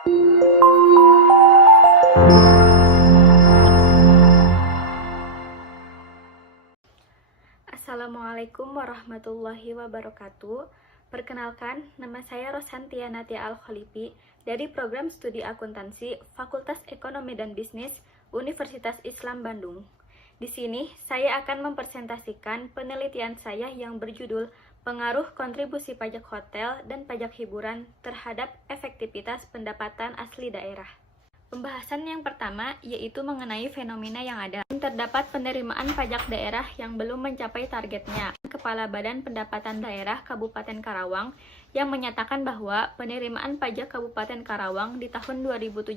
Assalamualaikum warahmatullahi wabarakatuh. Perkenalkan, nama saya Rosantia Natia Al-Khalifi dari Program Studi Akuntansi Fakultas Ekonomi dan Bisnis Universitas Islam Bandung. Di sini, saya akan mempresentasikan penelitian saya yang berjudul Pengaruh Kontribusi Pajak Hotel dan Pajak Hiburan terhadap Efektivitas Pendapatan Asli Daerah. Pembahasan yang pertama yaitu mengenai fenomena yang ada. Terdapat penerimaan pajak daerah yang belum mencapai targetnya. Kepala Badan Pendapatan Daerah Kabupaten Karawang yang menyatakan bahwa penerimaan pajak Kabupaten Karawang di tahun 2017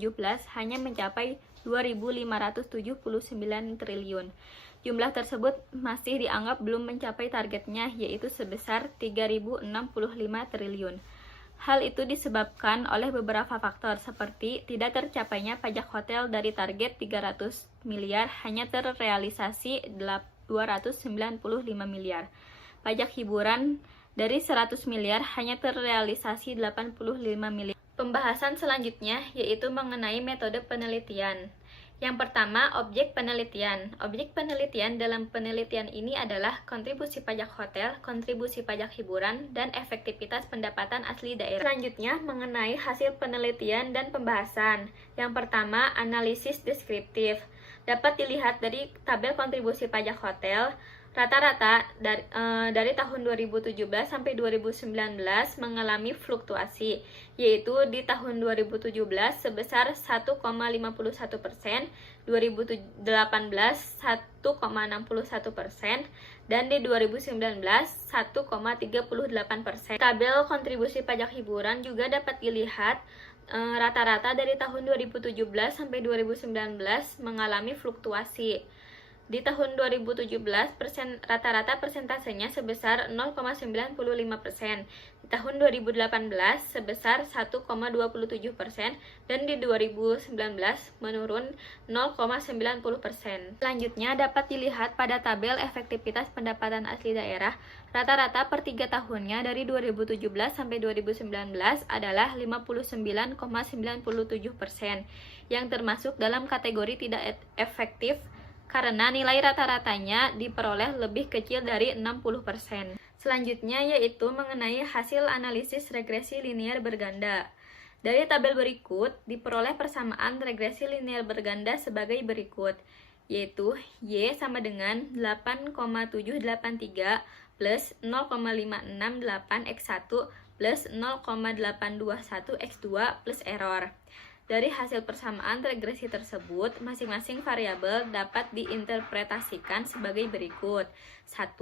hanya mencapai 2.579 triliun. Jumlah tersebut masih dianggap belum mencapai targetnya, yaitu sebesar 3.065 triliun. Hal itu disebabkan oleh beberapa faktor seperti tidak tercapainya pajak hotel dari target 300 miliar hanya terrealisasi 295 miliar. Pajak hiburan dari 100 miliar hanya terrealisasi 85 miliar. Pembahasan selanjutnya yaitu mengenai metode penelitian. Yang pertama, objek penelitian. Objek penelitian dalam penelitian ini adalah kontribusi pajak hotel, kontribusi pajak hiburan, dan efektivitas pendapatan asli daerah. Selanjutnya, mengenai hasil penelitian dan pembahasan. Yang pertama, analisis deskriptif. Dapat dilihat dari tabel kontribusi pajak hotel. Rata-rata dari tahun 2017 sampai 2019 mengalami fluktuasi, yaitu di tahun 2017 sebesar 1,51%, 2018 1,61%, dan di 2019 1,38%. Tabel kontribusi pajak hiburan juga dapat dilihat rata-rata dari tahun 2017 sampai 2019 mengalami fluktuasi. Di tahun 2017, rata-rata persentasenya sebesar 0,95%. Di tahun 2018 sebesar 1,27%, dan di 2019 menurun 0,90%. Selanjutnya dapat dilihat pada tabel efektivitas pendapatan asli daerah. Rata-rata per 3 tahunnya dari 2017 sampai 2019 adalah 59,97%, yang termasuk dalam kategori tidak efektif karena nilai rata-ratanya diperoleh lebih kecil dari 60%. Selanjutnya yaitu mengenai hasil analisis regresi linear berganda. Dari tabel berikut diperoleh persamaan regresi linear berganda sebagai berikut, yaitu Y sama dengan 8,783 plus 0,568 X1 plus 0,821 X2 plus error. Dari hasil persamaan regresi tersebut, masing-masing variabel dapat diinterpretasikan sebagai berikut. 1.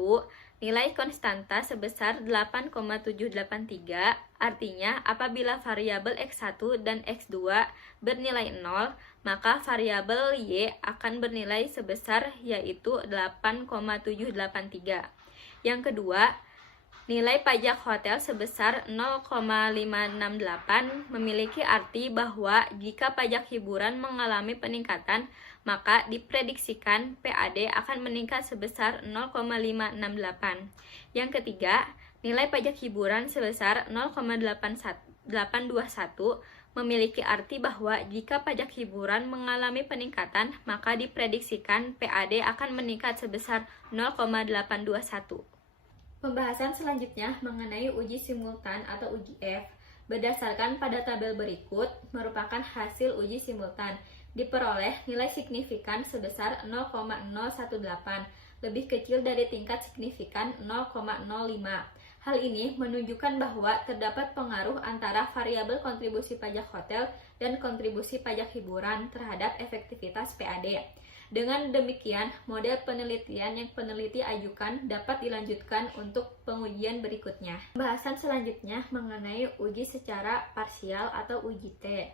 Nilai konstanta sebesar 8,783, artinya apabila variabel X1 dan X2 bernilai 0, maka variabel Y akan bernilai sebesar yaitu 8,783. Yang kedua, nilai pajak hotel sebesar 0,568 memiliki arti bahwa jika pajak hiburan mengalami peningkatan, maka diprediksikan PAD akan meningkat sebesar 0,568. Yang ketiga, nilai pajak hiburan sebesar 0,821 memiliki arti bahwa jika pajak hiburan mengalami peningkatan, maka diprediksikan PAD akan meningkat sebesar 0,821. Pembahasan selanjutnya mengenai uji simultan atau uji F berdasarkan pada tabel berikut merupakan hasil uji simultan. Diperoleh nilai signifikan sebesar 0,018, lebih kecil dari tingkat signifikan 0,05. Hal ini menunjukkan bahwa terdapat pengaruh antara variabel kontribusi pajak hotel dan kontribusi pajak hiburan terhadap efektivitas PAD. Dengan demikian, model penelitian yang peneliti ajukan dapat dilanjutkan untuk pengujian berikutnya. Pembahasan selanjutnya mengenai uji secara parsial atau uji T.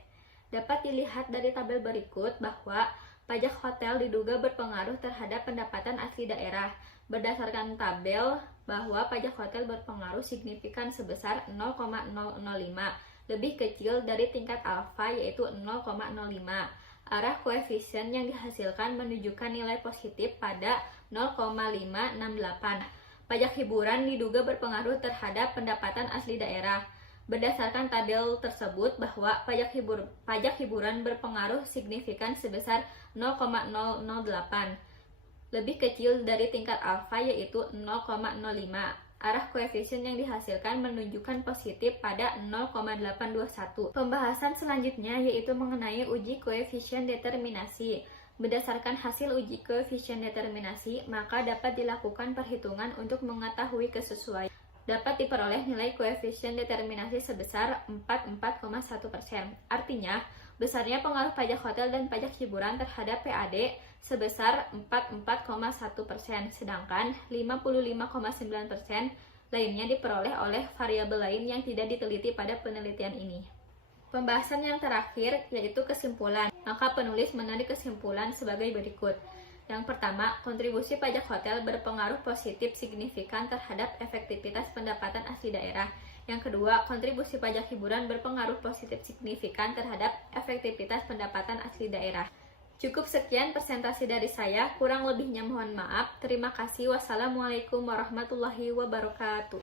Dapat dilihat dari tabel berikut bahwa pajak hotel diduga berpengaruh terhadap pendapatan asli daerah. Berdasarkan tabel bahwa pajak hotel berpengaruh signifikan sebesar 0,005, lebih kecil dari tingkat alfa yaitu 0,05. Arah koefisien yang dihasilkan menunjukkan nilai positif pada 0,568. Pajak hiburan diduga berpengaruh terhadap pendapatan asli daerah. Berdasarkan tabel tersebut bahwa pajak hiburan berpengaruh signifikan sebesar 0,008, lebih kecil dari tingkat alfa yaitu 0,05. Arah koefisien yang dihasilkan menunjukkan positif pada 0,821. Pembahasan selanjutnya yaitu mengenai uji koefisien determinasi. Berdasarkan hasil uji koefisien determinasi, maka dapat dilakukan perhitungan untuk mengetahui kesesuaian. Dapat diperoleh nilai koefisien determinasi sebesar 44,1%. Artinya, besarnya pengaruh pajak hotel dan pajak hiburan terhadap PAD sebesar 44,1%, sedangkan 55,9% lainnya diperoleh oleh variabel lain yang tidak diteliti pada penelitian ini. Pembahasan yang terakhir yaitu kesimpulan. Maka penulis menarik kesimpulan sebagai berikut. Yang pertama, kontribusi pajak hotel berpengaruh positif signifikan terhadap efektivitas pendapatan asli daerah. Yang kedua, kontribusi pajak hiburan berpengaruh positif signifikan terhadap efektivitas pendapatan asli daerah. Cukup sekian presentasi dari saya, kurang lebihnya mohon maaf. Terima kasih. Wassalamualaikum warahmatullahi wabarakatuh.